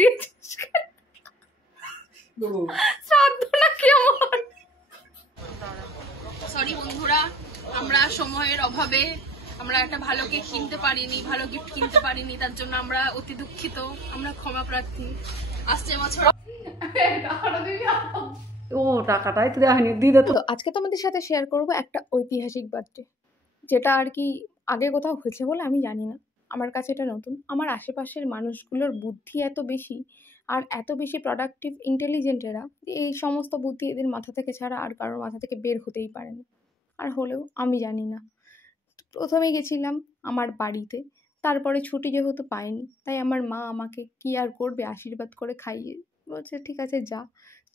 দিয়েছিস শ্রাদ্ধ নাকি আমার? সরি বন্ধুরা, আমরা সময়ের অভাবে আমরা একটা ভালো কেক কিনতে পারিনি, ভালো গিফট কিনতে পারিনি, তার জন্য আমরা অতি দুঃখিত, আমরা ক্ষমা প্রার্থী। আসছে বছর ও টাকাটাই তো দেয়নি, দিদা তো। আজকে তোমাদের সাথে শেয়ার করব একটা ঐতিহাসিক বার্থডে, যেটা আর কি আগে কোথাও হয়েছে বলে আমি জানি না, আমার কাছে এটা নতুন। আমার আশেপাশের মানুষগুলোর বুদ্ধি এত বেশি আর এত বেশি প্রোডাক্টিভ ইন্টেলিজেন্ট এরা, এই সমস্ত বুদ্ধি এদের মাথা থেকে ছাড়া আর কারোর মাথা থেকে বের হতেই পারে না। আর হলেও আমি জানি না। প্রথমে গেছিলাম আমার বাড়িতে, তারপরে ছুটি যেহেতু পাইনি তাই আমার মা আমাকে কি আর করবে, আশীর্বাদ করে খাইয়ে বলছে ঠিক আছে যা,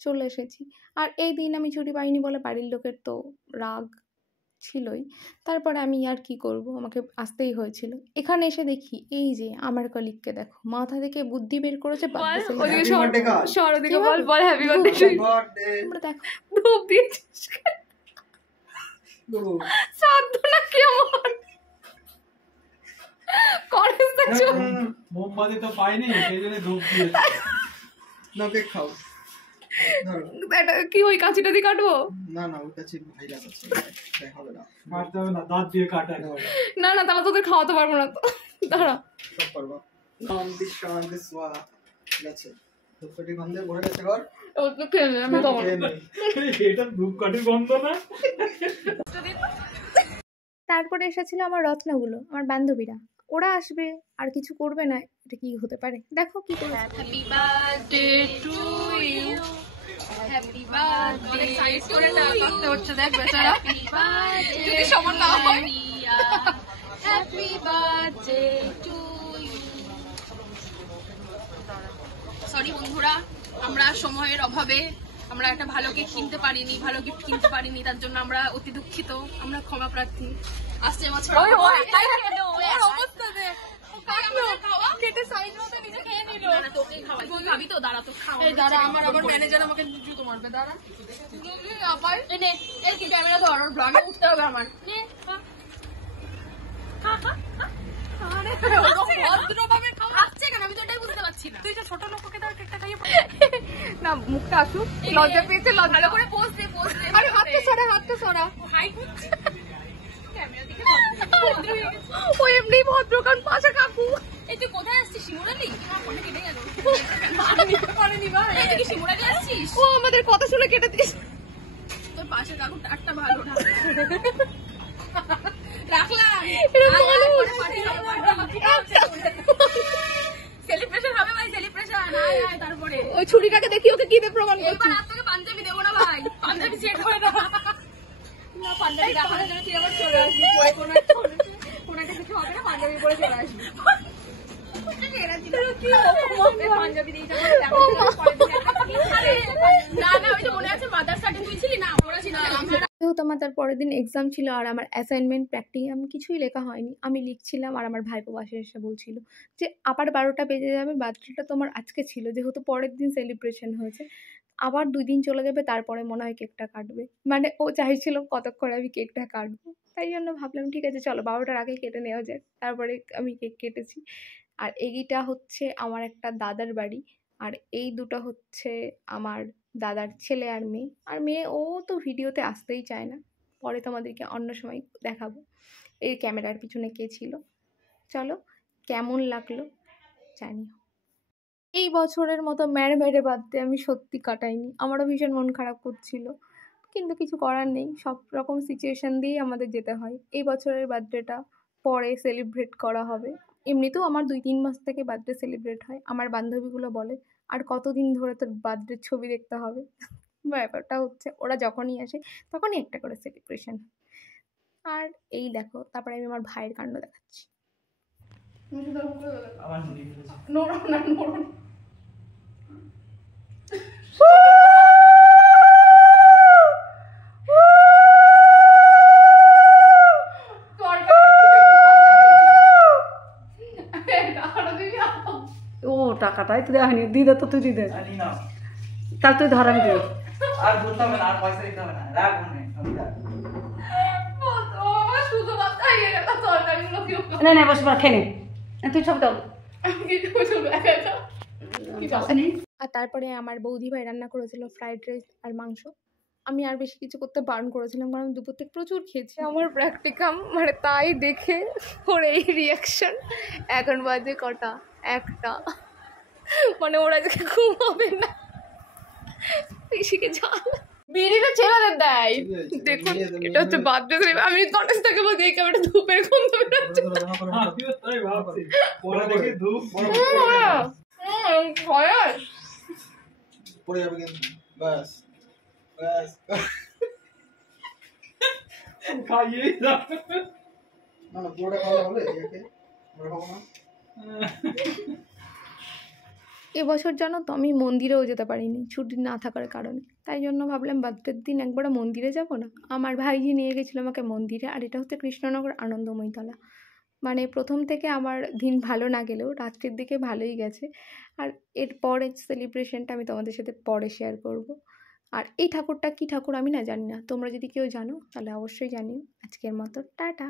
চলে এসেছি। আর এই দিন আমি ছুটি পাইনি বলে বাড়ির লোকের তো রাগ ছিলই। তারপরে আমি আর কি করব, আমাকে আসতেই হয়েছিল। এখানে এসে দেখি এই যে আমার কলিগকে দেখো, মাথা থেকে বুদ্ধি বের করেছে। দেখো ধূপ দিয়েছিস শ্রাদ্ধ নাকি আমার? মোমবাতি তো পাইনি, সেই জন্য ধূপ দিয়েছি। না কেক খাও। এটা কি ওই কাঁচিটা দিয়ে কাটবো? না না, ওই কাঁচি ভাইরাস আছে, তাই হবে না, কাটতে হবে না, দাঁত দিয়ে কাটা হবে। না না, তাহলে তোদের খাওয়াতে পারবো না তো। দাঁড়া, সব পারবা। শান্তি শান্তি সোয়া। ঠিক আছে, ধূপকাঠি গন্ধে ভরে গেছে ঘর। ও তো খেলে আমি তো এটা ধূপকাঠির গন্ধ না। তারপরে এসেছিল আমার রত্নগুলো, আমার বান্ধবীরা। ওরা আসবে আর কিছু করবে না, এটা কি হতে পারে? দেখো কি করে। Happy birthday to you, happy birthday size করে না করতে হচ্ছে, দেখ বেচারা। হ্যাপি বার্থডে যদি সমান না হয়। Happy birthday to you. Sorry বন্ধুরা, আমরা সময়ের অভাবে আমরা একটা ভালো কেক কিনতে পারিনি, ভালো গিফট কিনতে পারিনি, তার জন্য আমরা অতি দুঃখিত, আমরা ক্ষমা প্রার্থী। আসছে বছর না, মুখটা আসুক, লজ্জা পেয়েছে, লজ্জা করে পোজ দে, পোজ দে। আরে হাতটা সরা, হাতটা সরা। হাই করছি ও এমনি ভদ্র, কারণ পাশে কাকু। এই তুই কোথায় আসছিস? শিমুরালি? ফোনে কেটে গেল। শিমুরালি আসছিস? ও আমাদের কথা শুনে কেটে দিস। তোর পাশে কাকু টাটটা ভালো না রাখলাম। সেলিব্রেশন হবে ভাই, সেলিব্রেশন। তারপরে ওই ছুরিটাকে দেখি ওকে কি দিয়ে প্রমাণ করছিস? এবার আর তোকে পাঞ্জাবি দেবো না ভাই, পাঞ্জাবি চেক করে দাও না। পাঞ্জাবি দেখানোর জন্য তুই আবার চলে আসবি, কোনো একটা কিছু হবে না, পাঞ্জাবি পরে চলে আসবি। পাঞ্জাবি দিয়ে যেহেতু আমার তার পরের দিন এক্সাম ছিল আর আমার অ্যাসাইনমেন্ট প্র্যাকটিকাম কিছুই লেখা হয়নি, আমি লিখছিলাম আর আমার ভাইপো পাশে এসে বলছিল যে আবার 12টা বেজে যাবে, বার্থডেটা তোমার আজকে ছিল, যেহেতু পরের দিন সেলিব্রেশন হয়েছে, আবার 2 দিন চলে যাবে, তারপরে মনে হয় কেকটা কাটবে। মানে ও চাইছিল কতক্ষণ আমি কেকটা কাটবো, তাই জন্য ভাবলাম ঠিক আছে চলো 12টার আগে কেটে নেওয়া যায়। তারপরে আমি কেক কেটেছি। আর এইটা হচ্ছে আমার একটা দাদার বাড়ি, আর এই দুটো হচ্ছে আমার দাদার ছেলে আর মেয়ে। আর মেয়ে ও তো ভিডিওতে আসতেই চায় না, পরে তোমাদেরকে অন্য সময় দেখাবো এই ক্যামেরার পিছনে কে ছিল। চলো, কেমন লাগলো জানিও। এই বছরের মতো মেরে বার্থডে আমি সত্যি কাটাইনি, আমারও ভীষণ মন খারাপ করছিল, কিন্তু কিছু করার নেই, সব রকম সিচুয়েশান দিয়েই আমাদের যেতে হয়। এই বছরের বার্থডেটা পরে সেলিব্রেট করা হবে। এমনিতেও আমার 2-3 মাস থেকে বার্থডে সেলিব্রেট হয়। আমার বান্ধবীগুলো বলে আর কতদিন ধরে তোর বার্থডের ছবি দেখতে হবে। ব্যাপারটা হচ্ছে ওরা যখনই আসে তখনই একটা করে সেলিব্রেশন। আর এই দেখো, তারপরে আমি আমার ভাইয়ের কাণ্ড দেখাচ্ছি। ও টাকাটাই তো দেয়নি, দিদা তো তুই দিদে, তাহলে তুই ধর আমি দিই। আর বলতে হবে না, আর পয়সা দিতে হবে না, রাখ মনে। না না বসে খেয়ে নে, তুই সব দাও। আর তারপরে আমার বৌদি ভাই রান্না করেছিল ফ্রাইড রাইস আর মাংস। আমি আর বেশি কিছু করতে বারণ করেছিলাম, কারণ দুপুর থেকে প্রচুর খেয়েছি। আমার প্র্যাকটিকাম মানে তাই দেখে ওর এই রিয়াকশন। এখন বাজে কটা, 1টা, মানে ওরা আজকে ঘুমাবে না, পিসিকে ঝাল বিড়িটা ছেলেদের দেয়। দেখুন এটা হচ্ছে বার্থডে। আমি কলেজ থেকে বলছি এই ক্যামেরা ধূপের গন্ধ বেরোচ্ছে। পড়ে যাবে কিন্তু ব্যাস ব্যাস না না পুরোটা খাওয়া হবে একে আমরা খাবো না। এবছর জানো তো আমি মন্দিরেও যেতে পারিনি ছুটি না থাকার কারণে। তাই জন্য ভাবলাম বার্থডের দিন একবার মন্দিরে যাব না। আমার ভাইজি নিয়ে গেছিলো আমাকে মন্দিরে, আর এটা হচ্ছে কৃষ্ণনগর আনন্দময়ীতলা। মানে প্রথম থেকে আমার দিন ভালো না গেলেও রাত্রির দিকে ভালোই গেছে। আর এর পরের সেলিব্রেশনটা আমি তোমাদের সাথে পরে শেয়ার করব। আর এই ঠাকুরটা কী ঠাকুর আমি না জানি না, তোমরা যদি কেউ জানো তাহলে অবশ্যই জানিও। আজকের মতো টাটা।